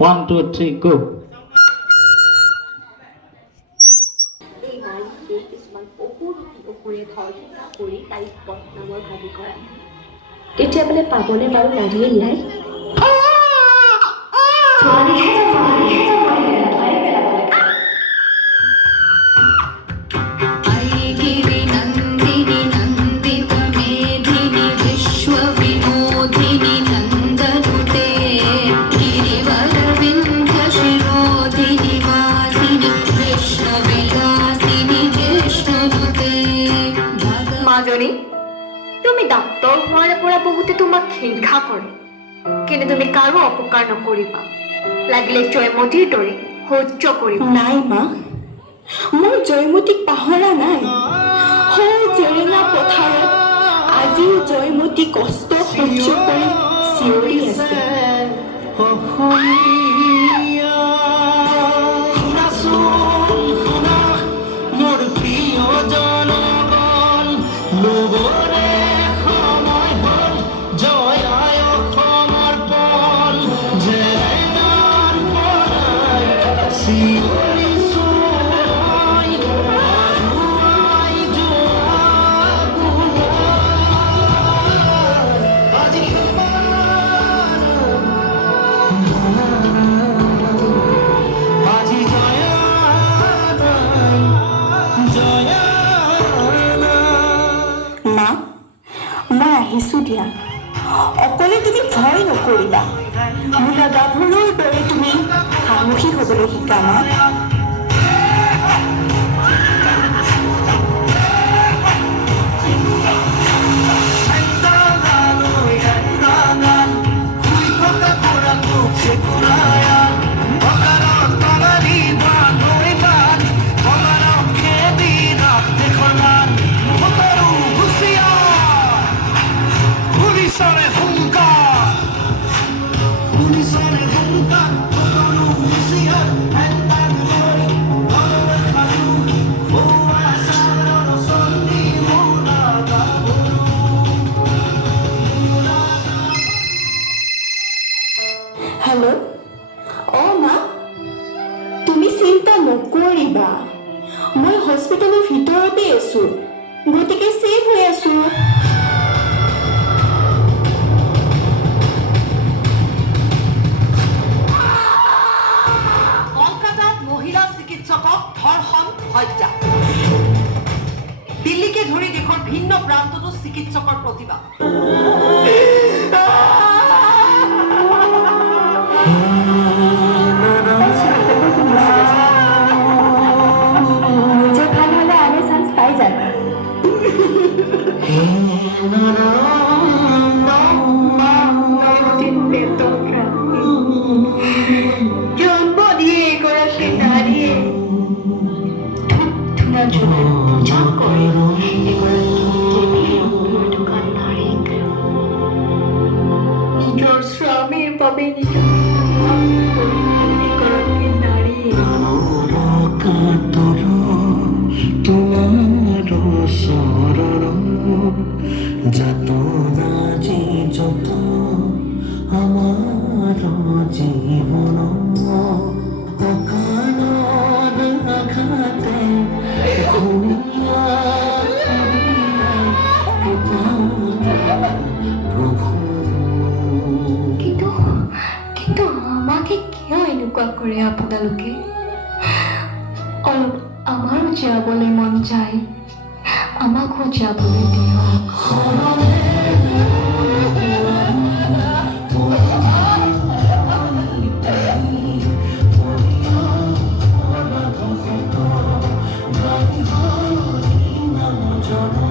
1 2 3 go এই নাৰীকে কিছুমান অপূৰ্তি ধৰ্ষণ কৰি তাইক বদনামৰ ভাবি কৰা কেতিয়াবালে পাবনে বাৰু নাৰীয়ে ন্যায় মাজনী তুমি ডাক্তৰ হোৱাৰ পৰা বহুতে তোমাক হিংসা কৰে কিন্তু তুমি কাৰো অপকাৰ নকৰিবা লাগিলে জয়মতীৰ দৰে সহ্য কৰিবা নাই মা মই জয়মতীক পাহৰা নাই সৌ জেৰেঙা পথাৰত আজিও জয়মতী কষ্ট সহ্য কৰি চিঞৰি আছে দিয়া অকলে তুমি ভয় নকৰিবা মূলা গাভৰুৰ দৰে তুমি সাহসী হ'বলৈ শিকামা হেল্ল' অঁ মা তুমি চিন্তা নকৰিবা মই হস্পিটেলৰ ভিতৰতে আছোঁ গতিকে ছেফ হৈ আছোঁ কলকাতাত মহিলা চিকিৎসকক ধৰ্ষণ হত্যা দিল্লীকে ধৰি দেশৰ ভিন্ন প্ৰান্ততো চিকিৎসকৰ প্ৰতিবাদ জন্ম দিয়ে এগৰাকী নাৰীয়ে ধূপ ধূনা জ্বলাই পূজা কৰে নিজৰ স্বামীৰ বাবে এগৰাকী নাৰীয়ে যাতনা যে যত আমাৰ জীবন অকাৰণ আঘাতে কিন্তু আমাকে কিয় এনেকুৱা কৰে আপোনালোকে অলপ আমাৰো যাবলৈ মন যায় আমাকো যাবলৈ দিয়ক জন